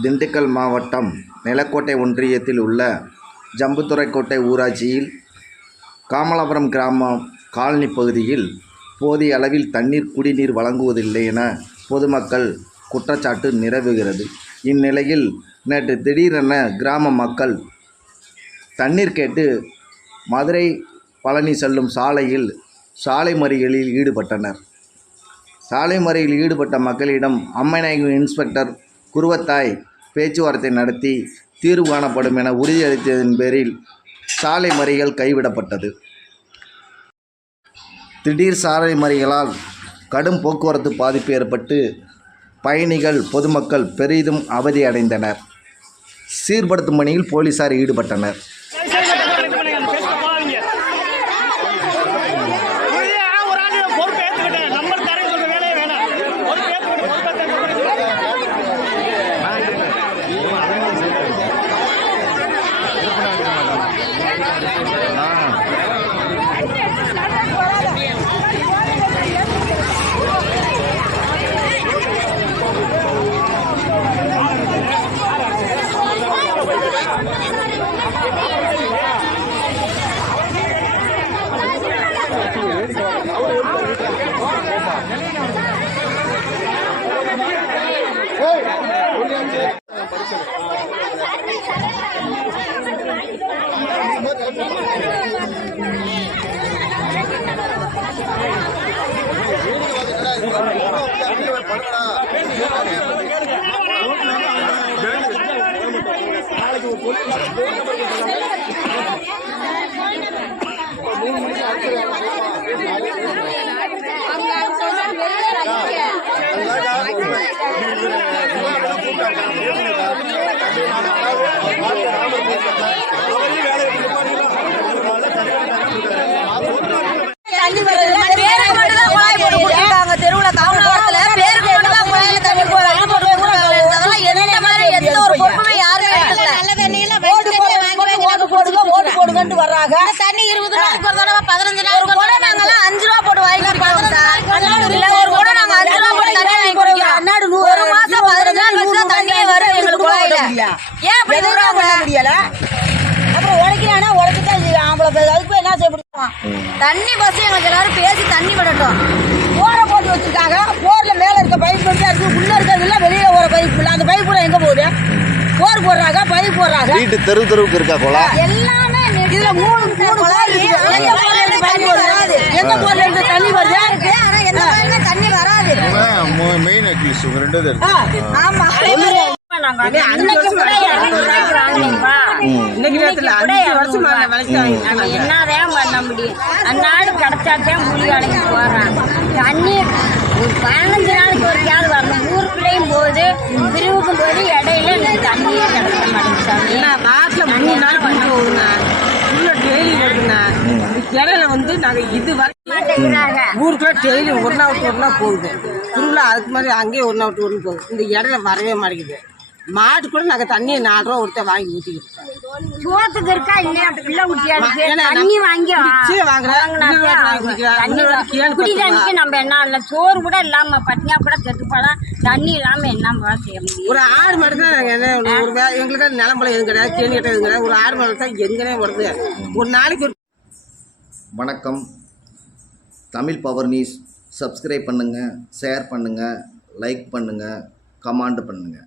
திண்டுக்கல் மாவட்டம் நிலக்கோட்டை ஒன்றியத்தில் உள்ள ஜம்புத்துறைக்கோட்டை ஊராட்சியில் காமலாபுரம் கிராமம் காலனி பகுதியில் போதிய அளவில் குடிநீர் வழங்குவதில்லை என பொதுமக்கள் குற்றச்சாட்டு நிலவுகிறது. இந்நிலையில் நேற்று திடீரென கிராம மக்கள் தண்ணீர் கேட்டு மதுரை பழனி செல்லும் சாலை மறியலில் ஈடுபட்டனர். சாலை மறியலில் ஈடுபட்ட மக்களிடம் அம்மைநாயகம் இன்ஸ்பெக்டர் குருவத்தாய் பேச்சுவார்த்தை நடத்தி தீர்வு காணப்படும் என உறுதியளித்ததன் பேரில் சாலை மறியல் கைவிடப்பட்டது. திடீர் சாலை மறியலால் கடும் போக்குவரத்து பாதிப்பு ஏற்பட்டு பயணிகள் பொதுமக்கள் பெரிதும் அவதியடைந்தனர். சீர்படுத்தும் பணியில் போலீசார் ஈடுபட்டனர். வர்றாங்க தண்ணி 20 நாளைக்கு ஒரு தடவை 15 நாளைக்கு கூட நாங்கலாம் 5 ரூபாய் போட்டு வாங்கிக்கிறோம் சார். இல்ல ஒரு கூட நாங்க 5 ரூபாய் போட்டு தண்ணி வாங்கி குடிக்கிறோம். ஒரு மாசம் 15 நாள் வச்சா தண்ணியே வரும் எங்களுக்கு குழாயில. ஏன் அப்படி பண்ண முடியல? அப்புறம் உழைக்கிறானா உழைச்சிட்டா ஆம்பளை அதுக்கு என்ன செய்ய முடியும்? தண்ணி பஸ் எங்களுக்கு எல்லாரும் பேசி தண்ணி விடட்டும். போரை போட்டு வச்சிருக்காங்க. போர்ல மேல இருக்க பைப் வந்து அது உள்ள இருக்கிறதுல வெளியில ஒரு பைப் இல்ல. அந்த பைப் கூட எங்க போகுது? போர் போடுறாங்க, பைப் போடுறாங்க. வீட்டு தெருவுக்கு இருக்கா கோலா? எல்லாமே இதுல மூணு போர் இருக்கு. எந்த போர்ல இருந்து தண்ணி வராது, எந்த போர்ல இருந்து தண்ணி வருது, ஆனா எந்த போர்ல தண்ணி வராது. மெயின் அட்லீஸ்ட் உங்க ரெண்டு பேர். ஆமா என்னதான் பண்ண முடியும்? அந்நாடு கிடைச்சாத்தான் மூலிகாலைக்கு போறாங்க. தண்ணி ஒரு 15 நாளைக்கு ஒரு கேள் வரணும். ஊருக்குள்ளேயும் போது பிரிவுக்கும் போது இடையில எனக்கு தண்ணியே கிடைக்க மாட்டேங்குது. 3 நாள் பண்ண போகுங்க. டெய்லி வருதுங்க. இடையில வந்து நாங்க இது ஊருக்குள்ள டெய்லி ஒரு நாள் விட்டு ஒரு நாள் போகுது. திருவிழா அதுக்கு மாதிரி அங்கேயே ஒரு நாள் விட்டு ஒன்று போகுது. இந்த இடையில வரவே மாட்டேங்குது. மாட்டு கூட நாங்க தண்ணியை 4 ரூபா ஒருத்தர் வாங்கி ஊற்றிக்கிட்டு சோத்துக்கு இருக்கா இல்லையா? பிள்ளை ஊட்டியாருக்கு தண்ணி வாங்கி குடிக்கானிக்கு நம்ம என்ன இல்லை. சோறு கூட இல்லாம பட்னியா கூட கெட்டுப்படலாம். தண்ணி இல்லாம என்ன செய்ய முடியும்? ஒரு 6 மாடு தான் நாங்கள் என்ன ஒரு எங்களுக்கு நிலம்பலம் எதுவும் கிடையாது, தேனி கட்ட எதுவும் கிடையாது. ஒரு 6 மாடு தான் எங்கனே வருது. ஒரு நாளைக்கு வணக்கம். தமிழ் பவர் நியூஸ் சப்ஸ்கிரைப் பண்ணுங்கள், ஷேர் பண்ணுங்கள், லைக் பண்ணுங்கள், கமெண்ட் பண்ணுங்கள்.